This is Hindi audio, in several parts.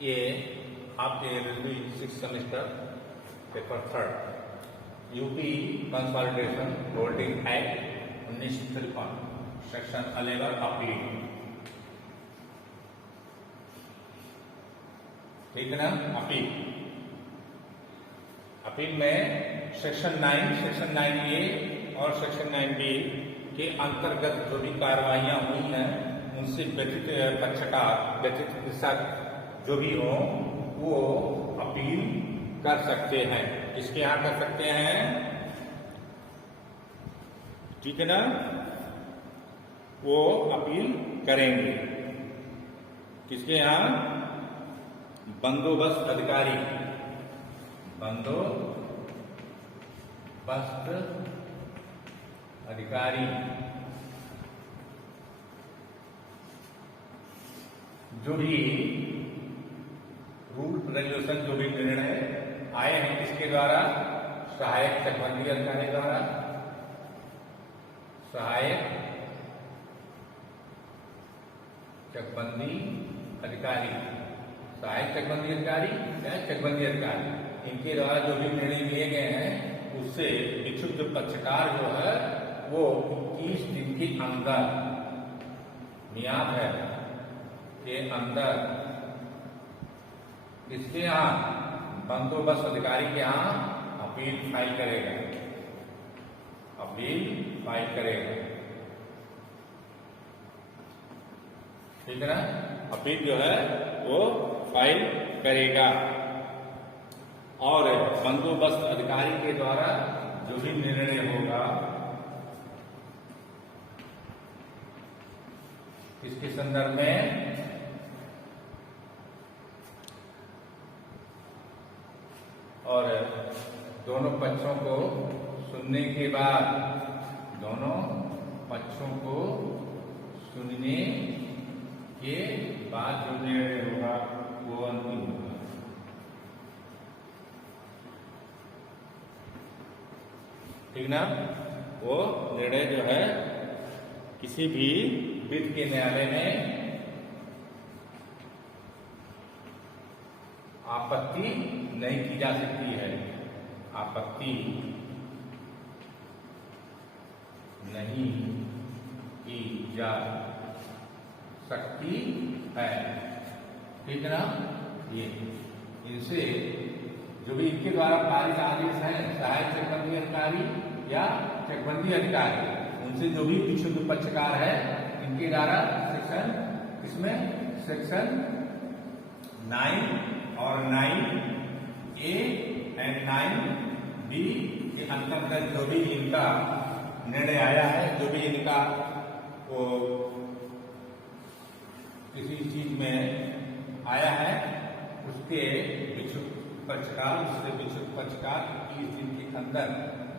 ये आपके railway 6 semester paper 3 UP consolidation holding act 1953 section 11 appeal. ठीक है ना। अपील में सेक्शन 9A और सेक्शन 9B के अंतर्गत जो भी कार्रवाइयां हुई हैं उनसे व्यतीत पक्षकार व्यतीत कृषक जो भी हो वो अपील कर सकते हैं। किसके यहाँ कर सकते हैं? ठीक है ना। वो अपील करेंगे किसके यहाँ? बंदोबस्त अधिकारी, बंदोबस्त अधिकारी जो भी रूल रेगुलेशन जो भी निर्णय आए हैं किसके द्वारा? सहायक चकबंदी अधिकारी द्वारा। सहायक चकबंदी अधिकारी, सहायक चकबंदी अधिकारी या चकबंदी अधिकारी, इनके द्वारा जो भी निर्णय लिए गए हैं उससे इच्छुक पक्षकार जो है वो 21 दिन के अंदर, मियाद है के अंदर इसके यहाँ बंदोबस्त अधिकारी के यहाँ अपील फाइल करेगा। ठीक है ना। अपील जो है वो फाइल करेगा और बंदोबस्त अधिकारी के द्वारा जो भी निर्णय होगा इसके संदर्भ में और दोनों पक्षों को सुनने के बाद, दोनों पक्षों को सुनने के बाद जो निर्णय होगा वो अंतिम होगा। ठीक ना। वो निर्णय जो है किसी भी विधि के न्यायालय में आपत्ति नहीं की जा सकती है। आपत्ति नहीं की जा सकती है। ठीक है ना। ये इनसे जो भी इनके द्वारा पारित आदेश है सहायक चकबंदी अधिकारी या चकबंदी अधिकारी, उनसे जो भी इच्छुक पक्षकार है इनके द्वारा सेक्शन, इसमें सेक्शन 9 और 9A एंड 9B के अंतर्गत जो भी इनका निर्णय आया है, जो भी इनका वो किसी चीज में आया है उसके इच्छुक पक्षकार, उससे इच्छुक पक्षकार 21 दिन के अंदर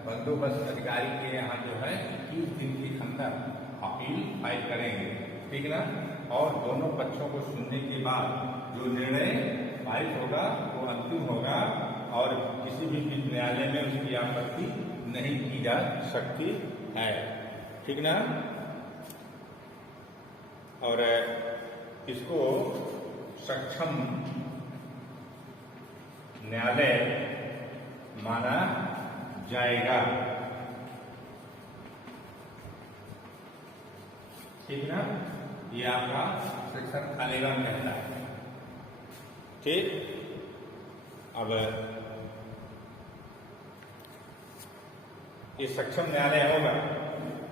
बंदोबस्त अधिकारी के यहाँ जो है 21 दिन के अंदर अपील फाइल करेंगे। ठीक ना। और दोनों पक्षों को सुनने के बाद जो निर्णय पारित होगा वो अंतिम होगा और किसी भी न्यायालय में उसकी आपत्ति नहीं की जा सकती है। ठीक ना। और इसको सक्षम न्यायालय माना जाएगा। ठीक ना। ये आपका सेक्शन 11 कहता है। ठीक। अब ये सक्षम न्यायालय होगा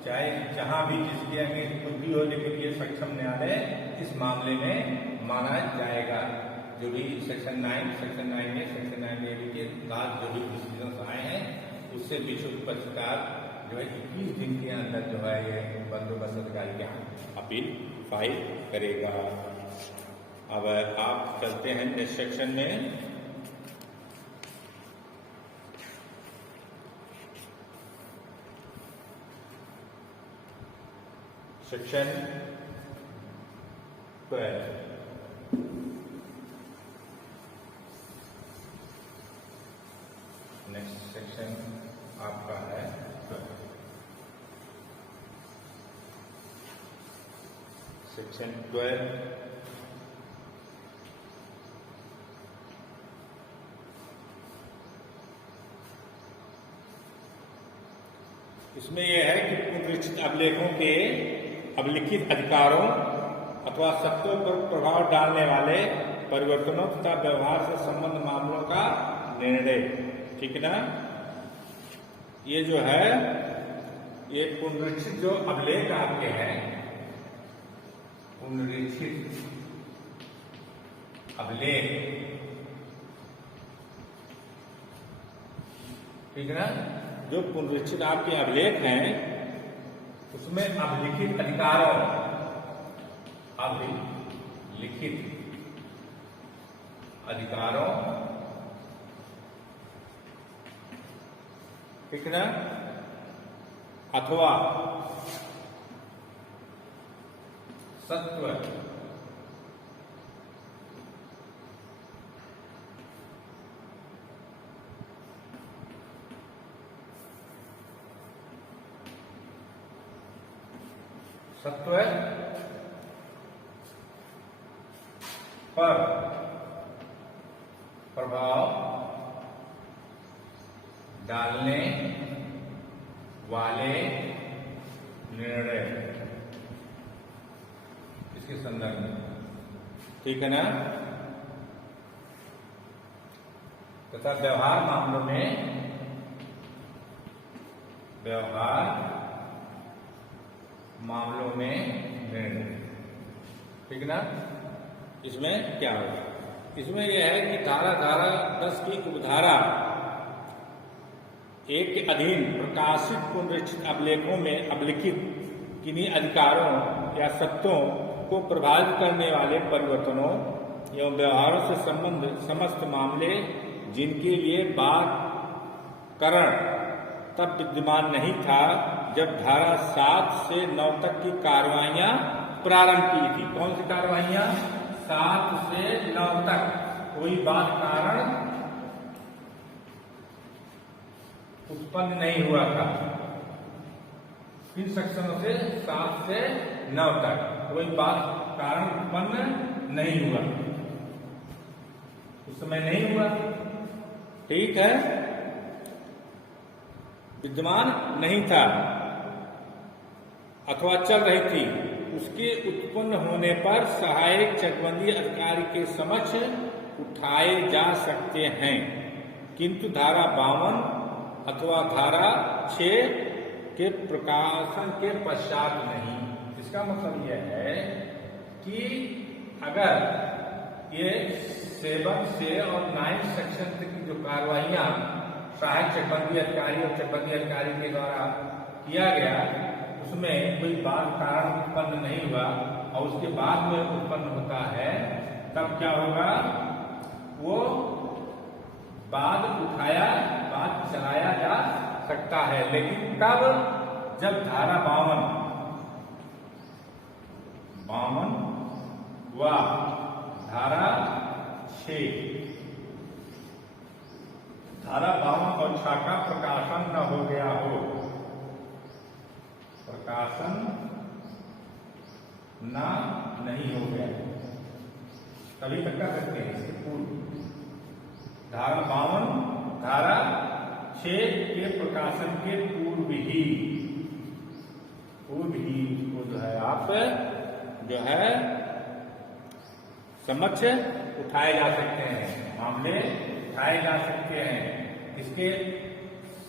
चाहे जहां भी जिसके आगे कुछ भी हो, लेकिन ये सक्षम न्यायालय इस मामले में माना जाएगा। जो भी section 9, section 9A, section 9AB के बाद जो भी डिसीजन आए हैं उससे इच्छुक पक्षकार जो है 21 दिन के अंदर जो है ये बंदोबस्त अधिकारी के यहाँ अपील फाइल करेगा। अब आप चलते हैं नेक्स्ट सेक्शन में। सेक्शन 12। नेक्स्ट सेक्शन आपका है 12। सेक्शन 12 इसमें यह है कि पुनरीक्षित अभिलेखों के अभिलिखित अधिकारों अथवा सत्यों पर प्रभाव डालने वाले परिवर्तनों तथा व्यवहार से संबंध मामलों का निर्णय। ठीक है ना। ये जो है ये पुनरीक्षित जो अभिलेख आपके हैं, पुनरीक्षित अभिलेख, ठीक है ना। जो पुनरीक्षित आपके अभिलेख हैं उसमें अभिलिखित अधिकारों, अभिलिखित अधिकारों, ठीक है ना, अथवा सत्व पर प्रभाव डालने वाले निर्णय, इसके संदर्भ में। ठीक है ना। तथा व्यवहार मामलों में, व्यवहार मामलों में निर्णय। ठीक है ना। इसमें क्या होगा, इसमें यह है कि धारा 10 की उपधारा 1 के अधीन प्रकाशित पुनरीक्षित अभिलेखों में अभिलिखित किन्हीं अधिकारों या सत्यों को प्रभावित करने वाले परिवर्तनों एवं व्यवहारों से संबंधित समस्त मामले जिनके लिए बात करण तब विद्यमान नहीं था जब धारा 7 से 9 तक की कार्रवाइयां प्रारंभ की थी। कौन सी कार्रवाइयां? 7 से 9 तक कोई बात कारण उत्पन्न नहीं हुआ था। किन सेक्शनों से? 7 से 9 तक कोई बात कारण उत्पन्न नहीं हुआ, उस समय नहीं हुआ। ठीक है, विद्यमान नहीं था अथवा चल रही थी। उसके उत्पन्न होने पर सहायक चकबंदी अधिकारी के समक्ष उठाए जा सकते हैं, किंतु धारा 52 अथवा धारा 6 के प्रकाशन के पश्चात नहीं। इसका मतलब यह है कि अगर ये 7 से और 9 सेक्शन तक की जो कार्रवाइयां सहायक चकबंदी अधिकारी और चकबंदी अधिकारी के द्वारा किया गया, उसमें कोई बात कारण उत्पन्न नहीं हुआ और उसके बाद में उत्पन्न होता है, तब क्या होगा? वो बाद उठाया, बाद चलाया जा सकता है। लेकिन कब? जब धारा 52 व धारा 6, धारा 52 और 6 का प्रकाशन न हो गया हो, प्रकाशन ना नहीं हो गया, तभी तक कर सकते हैं। इसके पूर्व धारा 52 धारा 6 के प्रकाशन के पूर्व ही उसको जो है आप जो है समक्ष उठाए जा सकते हैं, मामले उठाए जा सकते हैं। इसके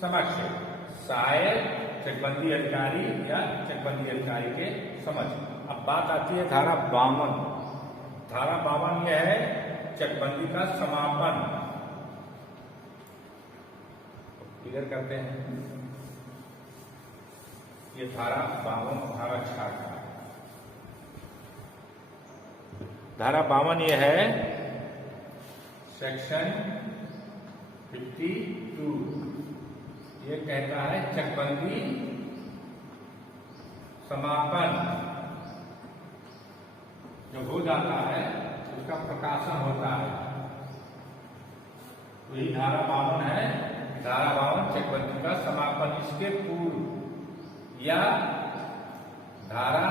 समक्ष सहायक चकबंदी अधिकारी या चकबंदी अधिकारी के समक्ष। अब बात आती है धारा 52। धारा 52 यह है चकबंदी का समापन। क्लियर करते हैं। ये धारा 52 धारा 6 का। धारा 52 यह है सेक्शन 52, ये कहता है चकबंदी समापन जब हो जाता है उसका प्रकाशन होता है। वही धारा 52 है। धारा 52 चकबंदी का समापन। इसके पूर्व या धारा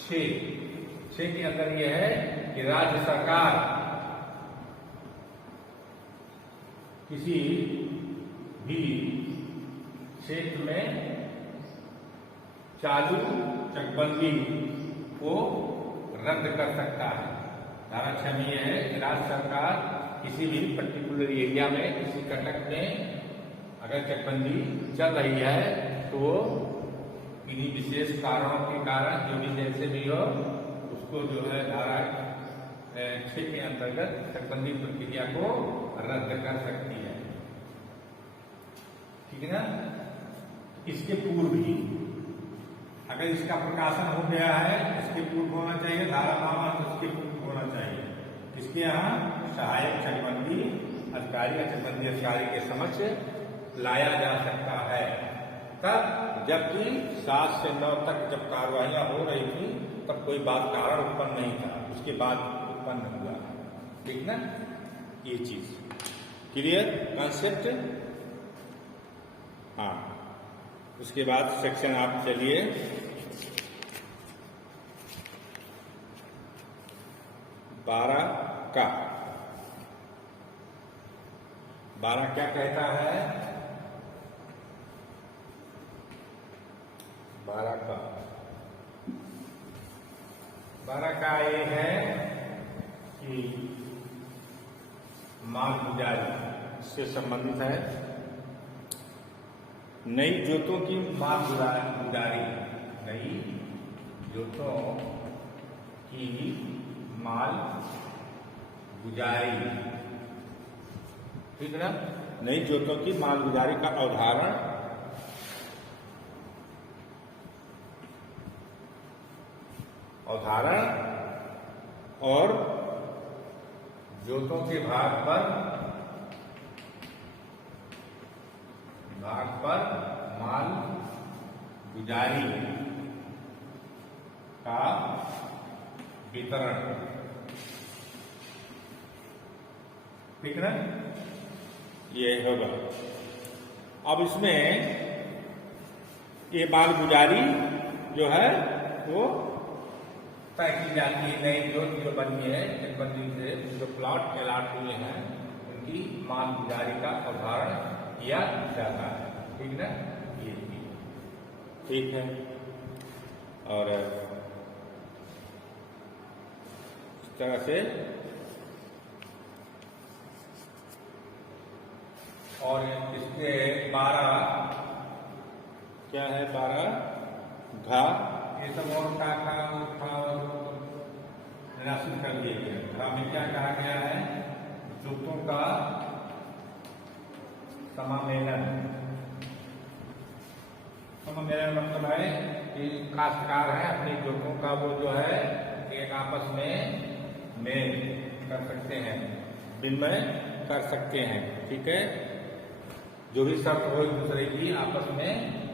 6 के अंदर यह है कि राज्य सरकार किसी भी क्षेत्र में चालू चकबंदी को रद्द कर सकता है। धारा 6 में यह है कि राज्य सरकार किसी भी पर्टिकुलर एरिया में, किसी कटक में अगर चकबंदी चल रही है तो वो किन्हीं विशेष कारणों के कारण जो भी जैसे भी हो उसको जो है धारा 6 के अंतर्गत चकबंदी प्रक्रिया को रद्द कर सकती है। ठीक है ना। इसके पूर्व ही अगर इसका प्रकाशन हो गया है, इसके पूर्व होना चाहिए धारा नामांकन, उसके पूर्व होना चाहिए। इसके यहाँ सहायक चकबंदी अधिकारी या चकबंदी अधिकारी के समक्ष लाया जा सकता है। तब जबकि 7 से 9 तक जब कार्रवाइयां हो रही थी तब कोई बात कारण उत्पन्न नहीं था, उसके बाद उत्पन्न हुआ। ठीक ना, ये चीज क्लियर कॉन्सेप्ट। हाँ, उसके बाद सेक्शन आप चलिए 12 का। 12 क्या कहता है? 12 का ये है कि मालगुजारी से संबंधित है। नई जोतों की मालगुजारी, नई जोतों की माल गुजारी, ठीक है ना। नई जोतों की माल गुजारी का अवधारण और जोतों के भाग पर माल गुजारी का वितरण, ठीक है ना, ये होगा। अब इसमें ये माल गुजारी जो है वो तय की जाती है। नई जोत जो बनी है चकबंदी से जो प्लॉट अलॉट हुए हैं उनकी माल गुजारी का अवधारण किया जाता है। ठीक ना, ये ठीक है। और इस तरह से और इसके 12 क्या है? 12 घा, ये सब और निराशित कर दिए गए। घा में क्या कहा गया है? जोतों का समामेलन। समामेलन मतलब है कि काश्तकार है अपनी जोतों का वो जो है एक आपस में मेल कर सकते हैं, विनिमय कर सकते हैं। ठीक है, जो भी शर्त हो एक दूसरे की आपस में,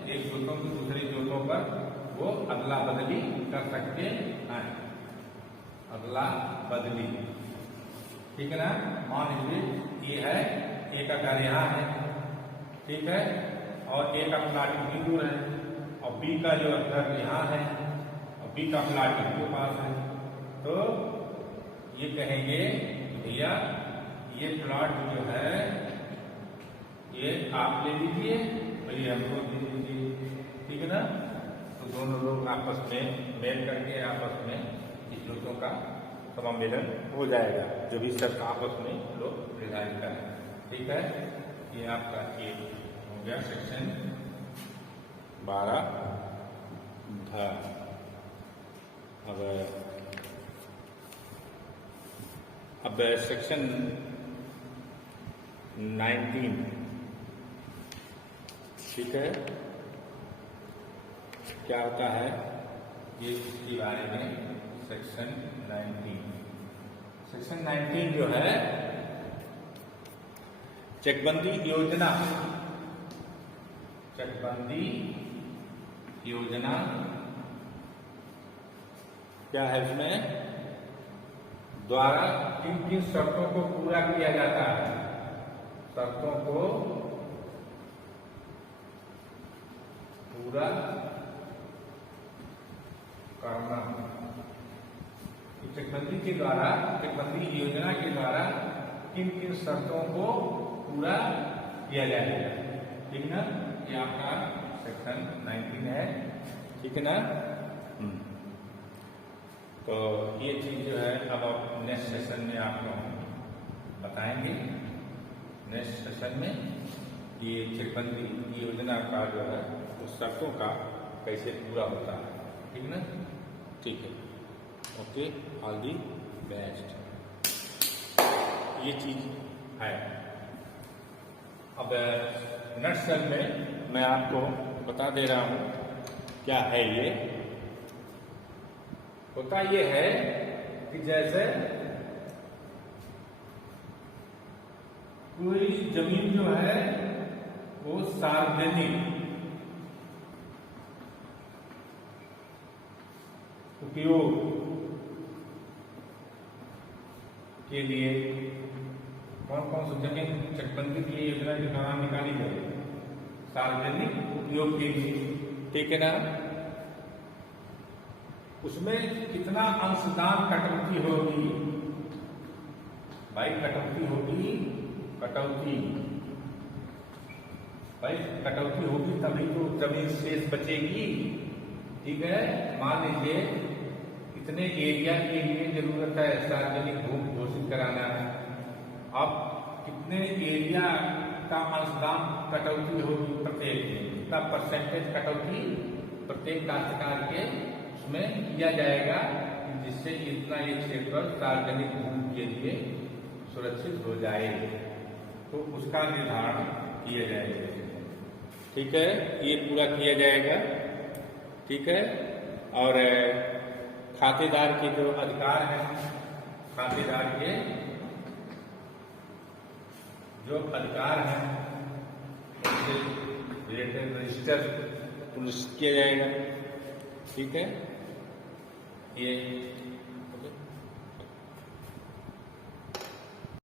एक जोतों की दूसरी जोतों पर वो अदला बदली कर सकते हैं। अदला बदली, ठीक है ना। मान लीजिए ये है, एक का घर यहाँ है, ठीक है, और ए का प्लाट इतनी दूर है, और बी का जो घर यहाँ है, और बी का प्लाट इनके पास है। तो ये कहेंगे भैया ये प्लाट जो है ये आप ले लीजिए और ये हमको दे दीजिए, ठीक है ना। तो दोनों लोग आपस में मेल करके आपस में इस जोतों का समामेलन हो जाएगा, जो भी शर्त आपस में लोग निर्धारित करें। ठीक है, ये आपका ये हो गया सेक्शन 12 था। अब सेक्शन 19, ठीक है, क्या होता है ये इसके बारे में। सेक्शन 19 जो है चकबंदी योजना, चकबंदी योजना क्या है? इसमें द्वारा किन किन शर्तों को पूरा किया जाता है? शर्तों को पूरा करना। चकबंदी के द्वारा, चकबंदी योजना के द्वारा किन किन शर्तों को पूरा किया जाएगा, ठीक ना। ये आपका सेक्शन 19 है, ठीक है ना। तो ये चीज जो है अब आप नेक्स्ट सेशन में आपको बताएंगे। नेक्स्ट सेशन में ये चकबंदी की योजना का जो है उस शर्तों का कैसे पूरा होता है, ठीक ना। ठीक है, ओके, ऑल दी बेस्ट। ये चीज है। अब नटशेल में मैं आपको बता दे रहा हूं क्या है ये। होता ये है कि जैसे कोई जमीन जो है वो सार्वजनिक उपयोग के लिए कौन कौन सी जमीन चकबंदी की योजना के दौरान निकाली जाए, सार्वजनिक उपयोग के लिए, ठीक है ना। उसमें कितना अंशदान कटौती होगी भाई, कटौती होगी, कटौती भाई, कटौती होगी तभी तो जमीन शेष बचेगी, ठीक है। मान लीजिए कितने एरिया के लिए जरूरत है सार्वजनिक भूमि घोषित कराना है, अब कितने एरिया का अंशदान कटौती होगी, प्रत्येक कितना परसेंटेज कटौती प्रत्येक काश्तकार के उसमें किया जाएगा, जिससे इतना ये क्षेत्र सार्वजनिक भूमि के लिए सुरक्षित हो जाए, तो उसका निर्धारण किया जाएगा, ठीक है। ये पूरा किया जाएगा, ठीक है। और खातेदार के जो अधिकार हैं, खातेदार के जो अधिकार हैं उससे रिलेटेड रजिस्टर पुनः किया जाएगा, ठीक है। ये